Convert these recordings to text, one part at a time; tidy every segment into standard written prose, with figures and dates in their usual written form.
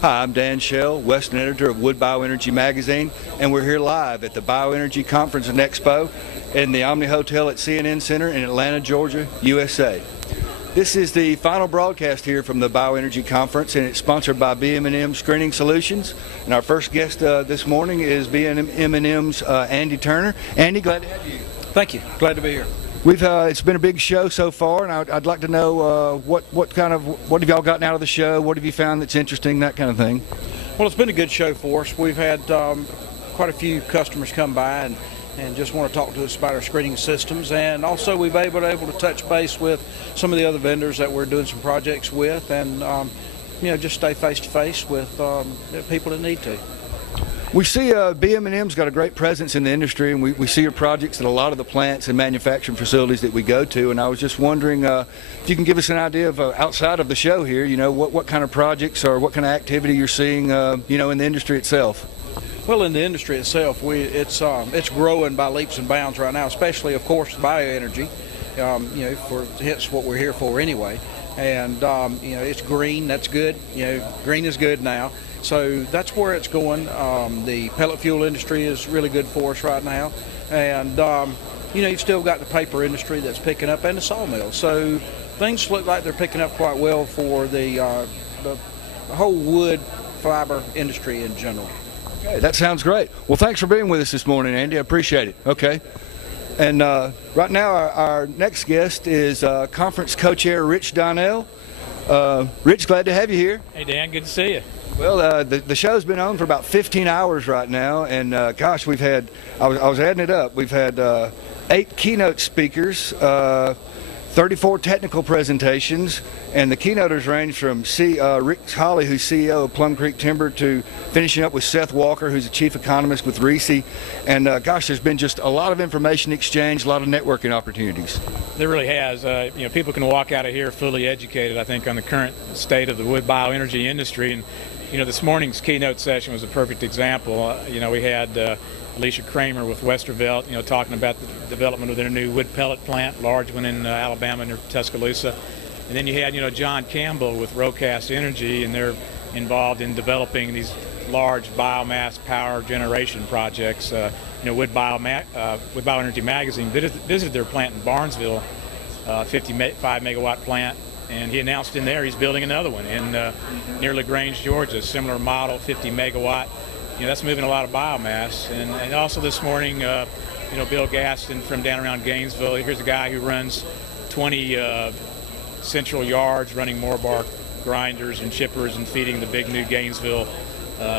Hi, I'm Dan Shell, Western Editor of Wood Bioenergy Magazine, and we're here live at the Bioenergy Conference and Expo in the Omni Hotel at CNN Center in Atlanta, Georgia, USA. This is the final broadcast here from the Bioenergy Conference, and it's sponsored by B&M Screening Solutions. And our first guest this morning is B&M's Andy Turner. Andy, glad to have you. Thank you. Glad to be here. It's been a big show so far, and I'd like to know what have y'all gotten out of the show? What have you found that's interesting, that kind of thing? Well, it's been a good show for us. We've had quite a few customers come by and just want to talk to us about our screening systems, and also we've been able to touch base with some of the other vendors that we're doing some projects with, and just stay face to face with people that need to. We see B&M's got a great presence in the industry, and we see your projects at a lot of the plants and manufacturing facilities that we go to. And I was just wondering if you can give us an idea of outside of the show here, what kind of projects or what kind of activity you're seeing, in the industry itself. Well, in the industry itself, it's growing by leaps and bounds right now, especially, of course, bioenergy. Hence what we're here for anyway. And it's green. That's good. Green is good now. So that's where it's going. The pellet fuel industry is really good for us right now. And, you've still got the paper industry that's picking up and the sawmill. So things look like they're picking up quite well for the whole wood fiber industry in general. Okay, that sounds great. Well, thanks for being with us this morning, Andy. I appreciate it. Okay. And right now our next guest is conference co-chair Rich Donnell. Rich, glad to have you here. Hey, Dan, good to see you. Well, the show's been on for about 15 hours right now, and I was adding it up. We've had 8 keynote speakers, 34 technical presentations, and the keynoters range from Rick Holley, who's CEO of Plum Creek Timber, to finishing up with Seth Walker, who's the chief economist with RISI. And there's been just a lot of information exchange, a lot of networking opportunities. There really has. People can walk out of here fully educated, I think, on the current state of the wood bioenergy industry. And this morning's keynote session was a perfect example. We had Alicia Kramer with Westervelt, talking about the development of their new wood pellet plant, large one in Alabama near Tuscaloosa. And then you had, John Campbell with Rocast Energy, and they're involved in developing these large biomass power generation projects. Wood Bioenergy Magazine visited their plant in Barnesville, 55 megawatt plant. And he announced in there he's building another one in near LaGrange, Georgia, similar model, 50 megawatt. That's moving a lot of biomass. And also this morning, Bill Gaston from down around Gainesville, here's a guy who runs 20 central yards running Morbark grinders and chippers and feeding the big new Gainesville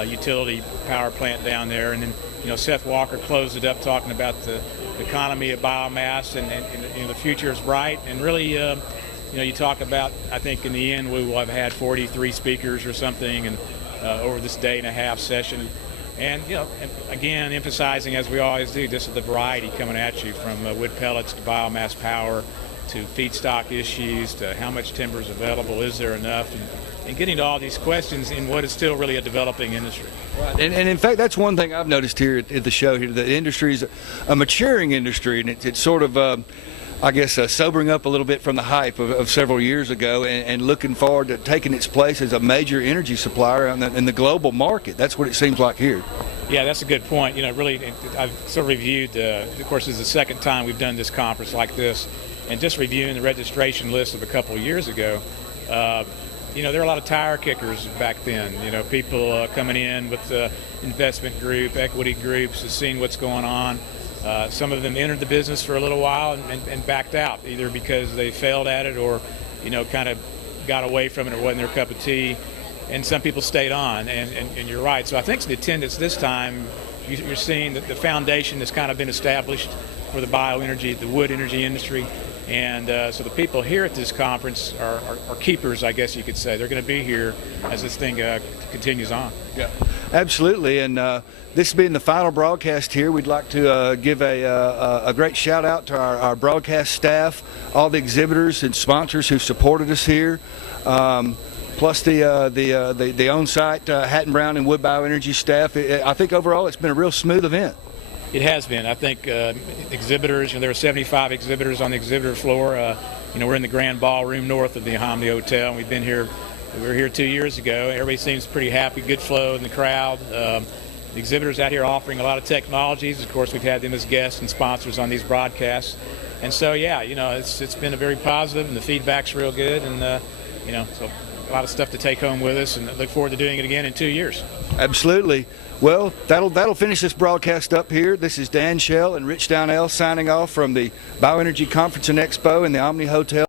utility power plant down there. And then, Seth Walker closed it up talking about the economy of biomass and the future is bright. And really, you talk about, I think in the end we will have had 43 speakers or something, and over this day and a half session. And, again, emphasizing, as we always do, just the variety coming at you, from wood pellets to biomass power to feedstock issues to how much timber is available, is there enough, and getting to all these questions in what is still really a developing industry. Right. And in fact, that's one thing I've noticed here at the show here. The industry is a maturing industry, and it's sort of sobering up a little bit from the hype of several years ago, and looking forward to taking its place as a major energy supplier in the global market. That's what it seems like here. Yeah, that's a good point. Really, I've sort of reviewed, of course, this is the second time we've done this conference like this, and just reviewing the registration list of a couple of years ago, there were a lot of tire kickers back then. People coming in with the investment group, equity groups, seeing what's going on. Some of them entered the business for a little while and backed out, either because they failed at it or, kind of got away from it or wasn't their cup of tea. And some people stayed on, and you're right. So I think the attendance this time, you're seeing that the foundation has kind of been established for the bioenergy, the wood energy industry. And so the people here at this conference are keepers, I guess you could say. They're going to be here as this thing continues on. Yeah, absolutely. And this being the final broadcast here, we'd like to give a great shout out to our broadcast staff, all the exhibitors and sponsors who supported us here, plus the on-site Hatton Brown and Wood Bioenergy staff. I think overall it's been a real smooth event. It has been. I think exhibitors, there were 75 exhibitors on the exhibitor floor. We're in the grand ballroom north of the Omni Hotel, and we've been here We were here 2 years ago. Everybody seems pretty happy, good flow in the crowd. The exhibitors out here offering a lot of technologies. Of course, we've had them as guests and sponsors on these broadcasts. And so, yeah, it's been a very positive, and the feedback's real good, and, so a lot of stuff to take home with us, and look forward to doing it again in 2 years. Absolutely. Well, that'll finish this broadcast up here. This is Dan Shell and Rich Downell signing off from the Bioenergy Conference and Expo in the Omni Hotel.